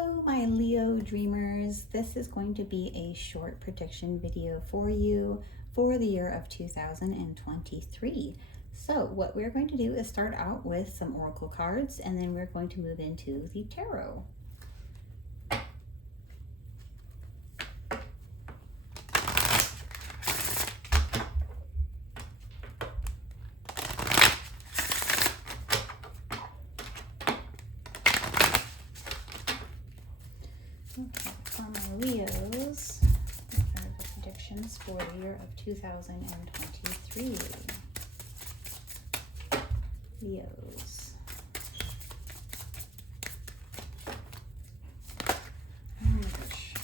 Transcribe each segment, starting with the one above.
Hello, my Leo dreamers. This is going to be a short prediction video for you for the year of 2023. So what we're going to do is start out with some oracle cards, and then we're going to move into the tarot. Okay, for my Leos, what are the predictions for the year of 2023? Leos. Oh my gosh.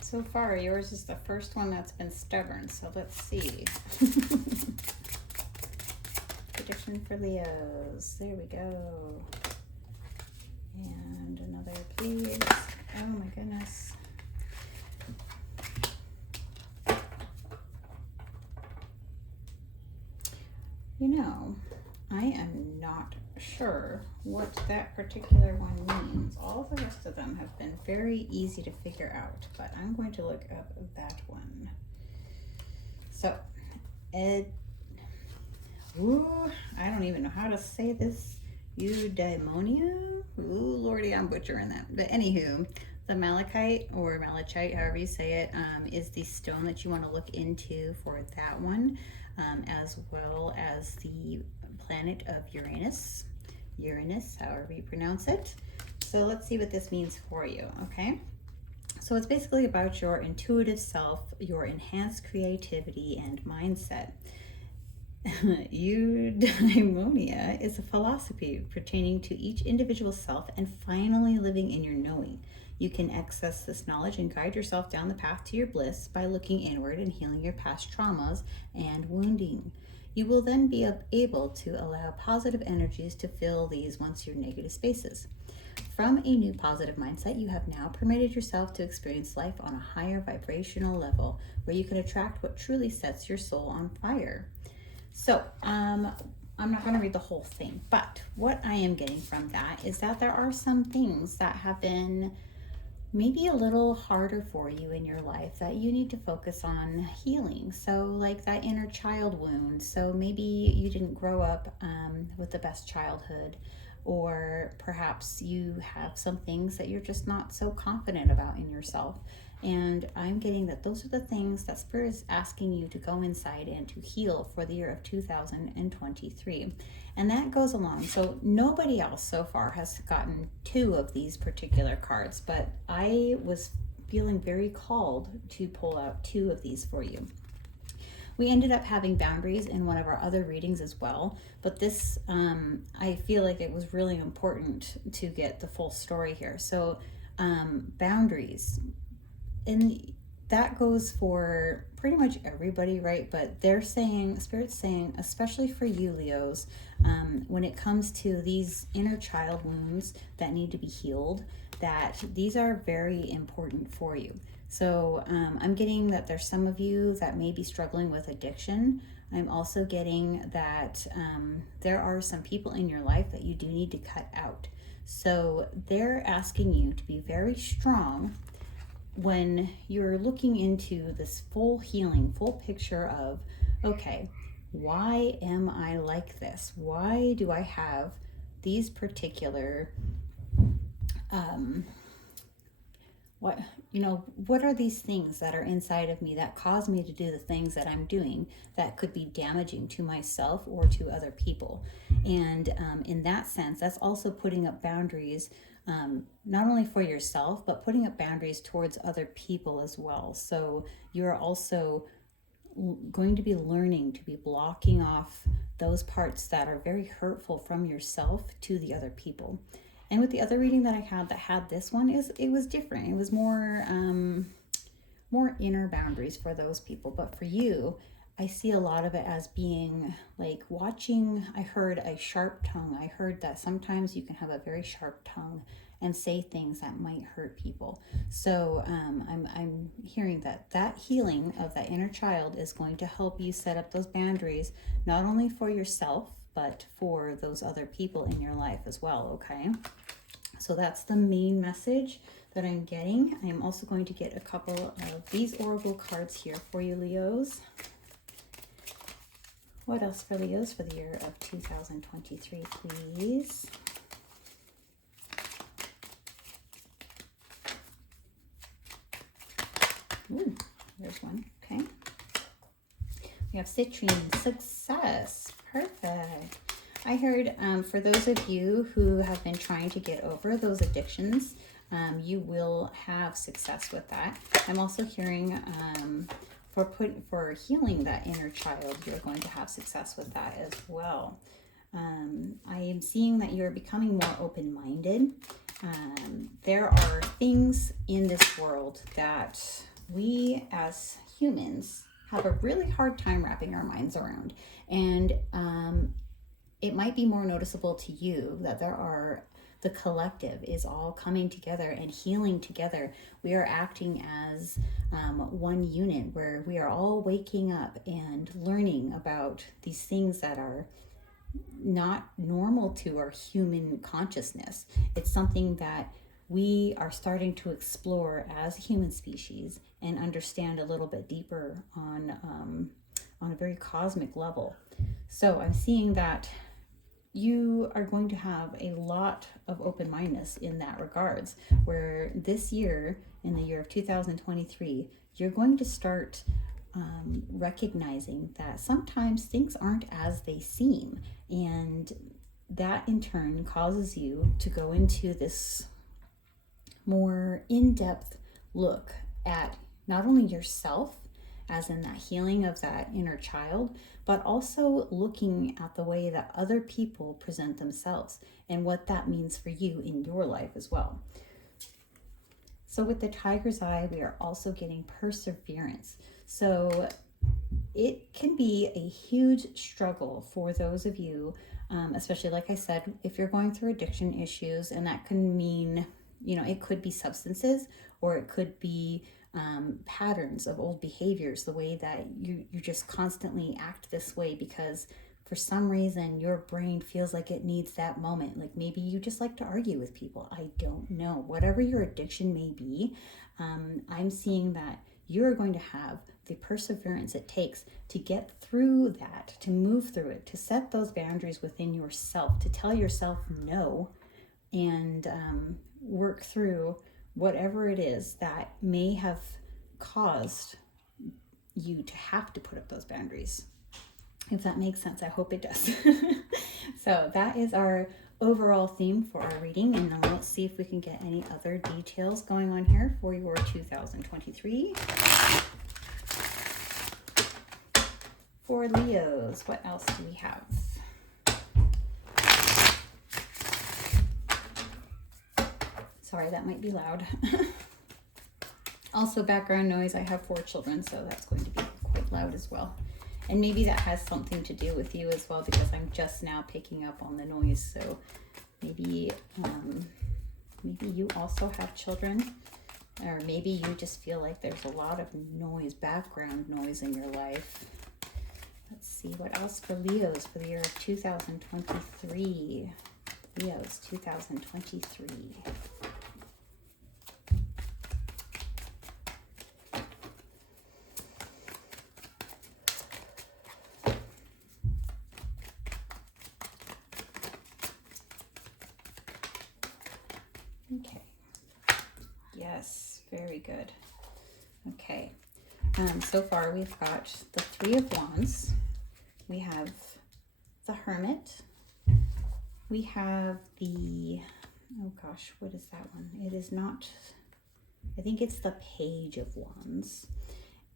So far, yours is the first one that's been stubborn, so let's see. Prediction for Leos. There we go. And another, please. Oh my goodness. You know, I am not sure what that particular one means. All the rest of them have been very easy to figure out, but I'm going to look up that one. So, I don't even know how to say this. Eudaimonia? Ooh, Lordy, I'm butchering that. But anywho, the malachite or malachite, however you say it, is the stone that you want to look into for that one, as well as the planet of Uranus, however you pronounce it. So let's see what this means for you, okay? So it's basically about your intuitive self, your enhanced creativity and mindset. Eudaimonia is a philosophy pertaining to each individual self and finally living in your knowing. You can access this knowledge and guide yourself down the path to your bliss by looking inward and healing your past traumas and wounding. You will then be able to allow positive energies to fill these once your negative spaces. From a new positive mindset, you have now permitted yourself to experience life on a higher vibrational level where you can attract what truly sets your soul on fire. So, I'm not going to read the whole thing, but what I am getting from that is that there are some things that have been maybe a little harder for you in your life that you need to focus on healing. So like that inner child wound. So maybe you didn't grow up with the best childhood, or perhaps you have some things that you're just not so confident about in yourself. And I'm getting that those are the things that Spirit is asking you to go inside and to heal for the year of 2023. And that goes along. So nobody else so far has gotten two of these particular cards, but I was feeling very called to pull out two of these for you. We ended up having boundaries in one of our other readings as well, but this, I feel like it was really important to get the full story here. So boundaries, and that goes for pretty much everybody, right? But they're saying, Spirit's saying, especially for you, Leos, when it comes to these inner child wounds that need to be healed, that these are very important for you. So I'm getting that there's some of you that may be struggling with addiction. I'm also getting that there are some people in your life that you do need to cut out. So they're asking you to be very strong when you're looking into this full healing, full picture of, okay, why am I like this? Why do I have these particular, what are these things that are inside of me that cause me to do the things that I'm doing that could be damaging to myself or to other people? And in that sense, that's also putting up boundaries, not only for yourself, but putting up boundaries towards other people as well. So you're also going to be learning to be blocking off those parts that are very hurtful from yourself to the other people. And with the other reading that I had that had this one, it was different. It was more inner boundaries for those people. But for you, I see a lot of it as being like watching. I heard a sharp tongue. I heard that sometimes you can have a very sharp tongue and say things that might hurt people. So I'm hearing that healing of that inner child is going to help you set up those boundaries, not only for yourself, but for those other people in your life as well, okay? So that's the main message that I'm getting. I am also going to get a couple of these oracle cards here for you, Leos. What else for Leos for the year of 2023, please? Ooh, there's one. Okay. We have citrine, success. Perfect. I heard for those of you who have been trying to get over those addictions, you will have success with that. I'm also hearing for healing that inner child, you're going to have success with that as well. I am seeing that you're becoming more open-minded. There are things in this world that we as humans have a really hard time wrapping our minds around. And it might be more noticeable to you that the collective is all coming together and healing together. We are acting as one unit where we are all waking up and learning about these things that are not normal to our human consciousness. It's something that we are starting to explore as a human species and understand a little bit deeper on a very cosmic level. So I'm seeing that you are going to have a lot of open-mindedness in that regards, where this year, in the year of 2023, you're going to start recognizing that sometimes things aren't as they seem, and that in turn causes you to go into this more in-depth look at not only yourself, as in that healing of that inner child, but also looking at the way that other people present themselves and what that means for you in your life as well. So with the tiger's eye, we are also getting perseverance. So it can be a huge struggle for those of you, especially like I said, if you're going through addiction issues, and that can mean, it could be substances, or it could be patterns of old behaviors, the way that you just constantly act this way because for some reason your brain feels like it needs that moment. Like maybe you just like to argue with people. I don't know. Whatever your addiction may be, I'm seeing that you're going to have the perseverance it takes to get through that, to move through it, to set those boundaries within yourself, to tell yourself no, and work through whatever it is that may have caused you to have to put up those boundaries. If that makes sense, I hope it does. So that is our overall theme for our reading, and now let's see if we can get any other details going on here for your 2023. For Leos, what else do we have? Sorry, that might be loud. Also, background noise. I have 4 children, so that's going to be quite loud as well. And maybe that has something to do with you as well, because I'm just now picking up on the noise. So maybe you also have children, or maybe you just feel like there's a lot of noise, background noise in your life. Let's see what else for Leos for the year of 2023. Leos 2023. Okay. Yes, very good. Okay. So far we've got the 3 of Wands. We have the Hermit. We have the, oh gosh, what is that one? It is not, I think it's the Page of Wands.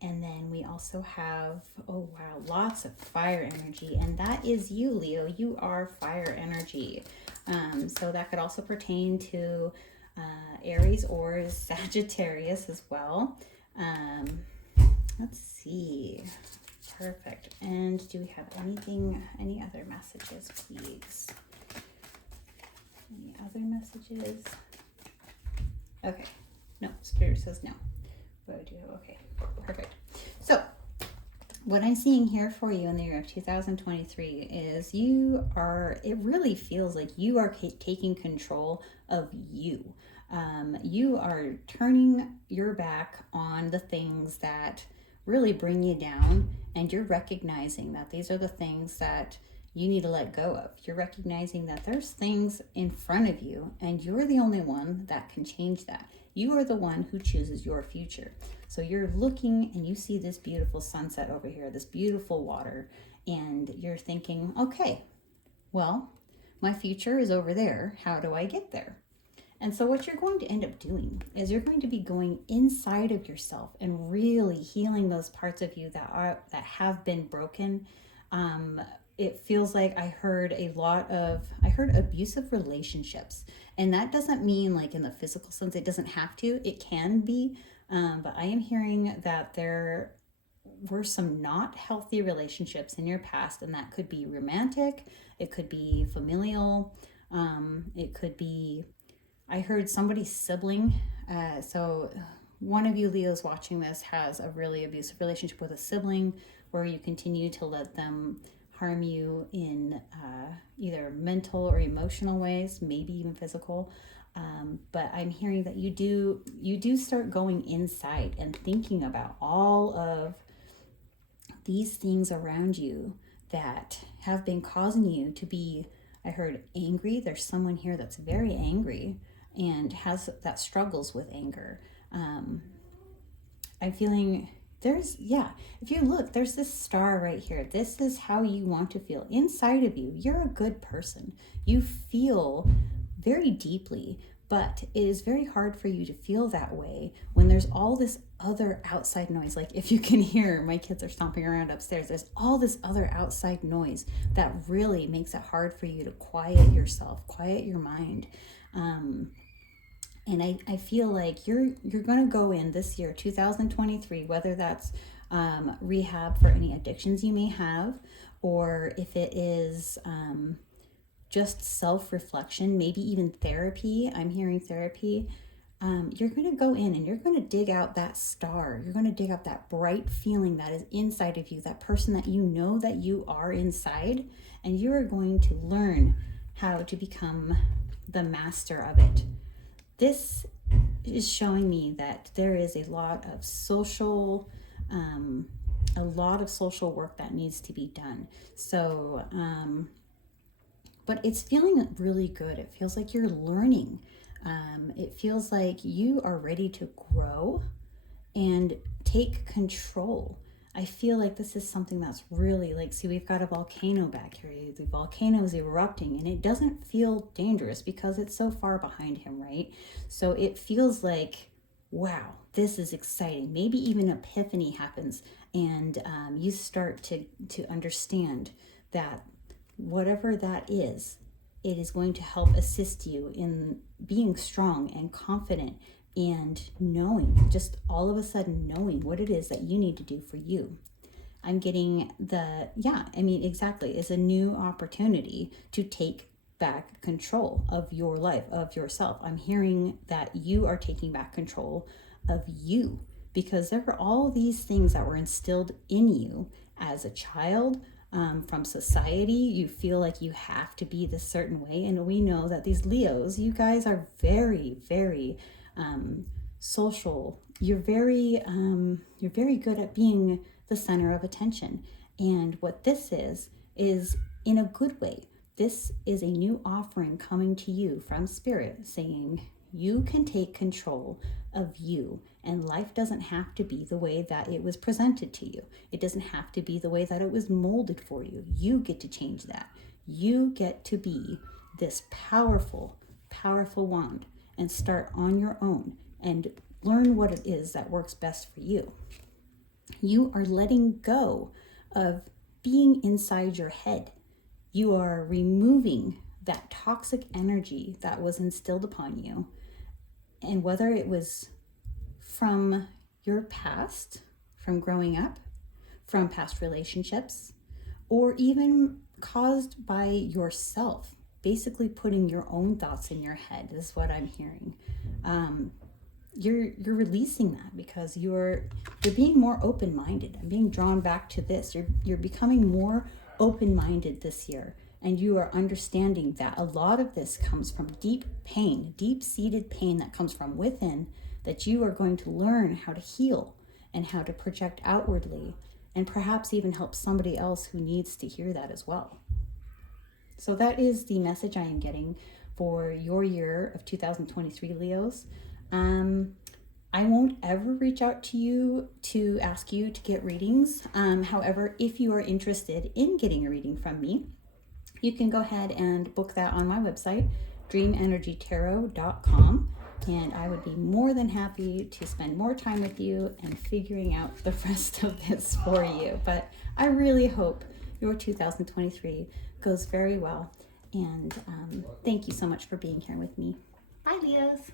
And then we also have, oh wow, lots of fire energy. And that is you, Leo. You are fire energy. So that could also pertain to Aries or Sagittarius as well. Let's see. Perfect. And do we have any other messages, please? Any other messages? Okay. No, Spirit says no. What do you have? Okay, perfect. So what I'm seeing here for you in the year of 2023 is it really feels like you are taking control of you. You are turning your back on the things that really bring you down, and you're recognizing that these are the things that you need to let go of. You're recognizing that there's things in front of you, and you're the only one that can change that. You are the one who chooses your future. So you're looking and you see this beautiful sunset over here, this beautiful water, and you're thinking, okay, well, my future is over there. How do I get there? And so what you're going to end up doing is you're going to be going inside of yourself and really healing those parts of you that have been broken. It feels like I heard abusive relationships, and that doesn't mean like in the physical sense. It doesn't have to. It can be, but I am hearing that there were some not healthy relationships in your past, and that could be romantic. It could be familial. It could be, I heard somebody's sibling. So one of you Leos watching this has a really abusive relationship with a sibling where you continue to let them harm you in either mental or emotional ways, maybe even physical. But I'm hearing that you do start going inside and thinking about all of these things around you that have been causing you to be, I heard, angry. There's someone here that's very angry and that struggles with anger. I'm feeling if you look, there's this star right here. This is how you want to feel inside of you. You're a good person. You feel very deeply, but it is very hard for you to feel that way when there's all this other outside noise. Like if you can hear, my kids are stomping around upstairs. There's all this other outside noise that really makes it hard for you to quiet yourself, quiet your mind. And I feel like you're going to go in this year, 2023, whether that's rehab for any addictions you may have, or if it is just self-reflection, maybe even therapy. I'm hearing therapy. You're going to go in and you're going to dig out that star. You're going to dig out that bright feeling that is inside of you, that person that you know that you are inside, and you are going to learn how to become the master of it. This is showing me that there is a lot of social work that needs to be done. So, but it's feeling really good. It feels like you're learning. It feels like you are ready to grow and take control. I feel like this is something that's really like, see, we've got a volcano back here. The volcano is erupting and it doesn't feel dangerous because it's so far behind him, right? So it feels like, wow, this is exciting. Maybe even epiphany happens and you start to understand that whatever that is, it is going to help assist you in being strong and confident and knowing, just all of a sudden knowing what it is that you need to do for you. I'm getting exactly. It's a new opportunity to take back control of your life, of yourself. I'm hearing that you are taking back control of you because there were all these things that were instilled in you as a child, from society. You feel like you have to be this certain way. And we know that these Leos, you guys are very, very social. You're very good at being the center of attention. And what this is in a good way. This is a new offering coming to you from Spirit saying you can take control of you, and life doesn't have to be the way that it was presented to you. It doesn't have to be the way that it was molded for you. You get to change that. You get to be this powerful, powerful wand and start on your own and learn what it is that works best for you. You are letting go of being inside your head. You are removing that toxic energy that was instilled upon you, and whether it was from your past, from growing up, from past relationships, or even caused by yourself, basically putting your own thoughts in your head, is what I'm hearing. You're releasing that because you're being more open-minded. I'm being drawn back to this. You're becoming more open-minded this year, and you are understanding that a lot of this comes from deep pain, deep-seated pain that comes from within, that you are going to learn how to heal and how to project outwardly, and perhaps even help somebody else who needs to hear that as well. So that is the message I am getting for your year of 2023, Leos. I won't ever reach out to you to ask you to get readings. However, if you are interested in getting a reading from me, you can go ahead and book that on my website, dreamenergytarot.com. And I would be more than happy to spend more time with you and figuring out the rest of this for you. But I really hope your 2023 goes very well. And thank you so much for being here with me. Bye, Leos.